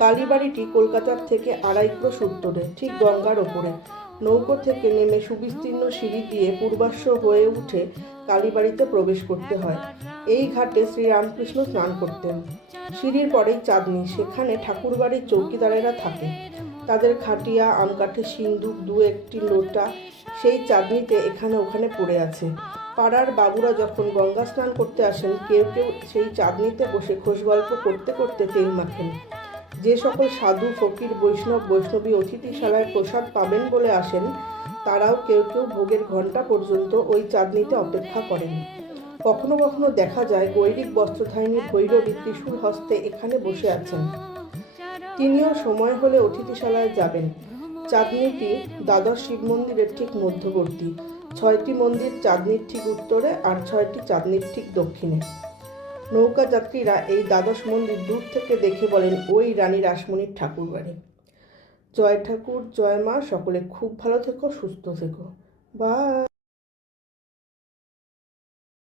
কালীবাড়িটি কলকাতার থেকে 2.5 ক্রোশ উত্তরে, ঠিক গঙ্গার ওপরে। নৌকো থেকে নেমে সুবিস্তীর্ণ সিঁড়ি দিয়ে পূর্বাশ্ব হয়ে উঠে কালীবাড়িতে প্রবেশ করতে হয়। এই ঘাটে শ্রীরামকৃষ্ণ স্নান করতেন। সিঁড়ির পরেই চাঁদনি, সেখানে ঠাকুরবাড়ির চৌকিদারেরা থাকে। তাদের খাটিয়া, আমকাঠের সিন্দুক, 2-1টি লোটা সেই চাঁদনিতে এখানে ওখানে পড়ে আছে। পাড়ার বাবুরা যখন গঙ্গা স্নান করতে আসেন, কেউ কেউ সেই চাঁদনিতে বসে খোশগল্প করতে করতে তেল মাখেন। যে সকল সাধু, ফকির, বৈষ্ণবী অতিথিশালায় প্রসাদ পাবেন বলে আসেন, তারাও কেউ কেউ ভোগের ঘণ্টা পর্যন্ত ওই চাঁদনিতে অপেক্ষা করেন। কখনো কখনো দেখা যায় গৈরিক বস্ত্রধারিণী ভৈরবী ত্রিশূল হস্তে এখানে বসে আছেন। তিনিও সময় হলে অতিথিশালায় যাবেন। চাঁদনিটি দ্বাদশ শিব মন্দিরের ঠিক মধ্যবর্তী। 6টি মন্দির চাঁদনির ঠিক উত্তরে আর 6টি চাঁদনির ঠিক দক্ষিণে। নৌকা যাত্রীরা এই দ্বাদশ মন্দির দূর থেকে দেখে বলেন, ওই রানী রাসমণির ঠাকুরবাড়ি। জয় ঠাকুর, জয় মা, সকলে খুব ভালো থেকো, সুস্থ থেকো। বাই।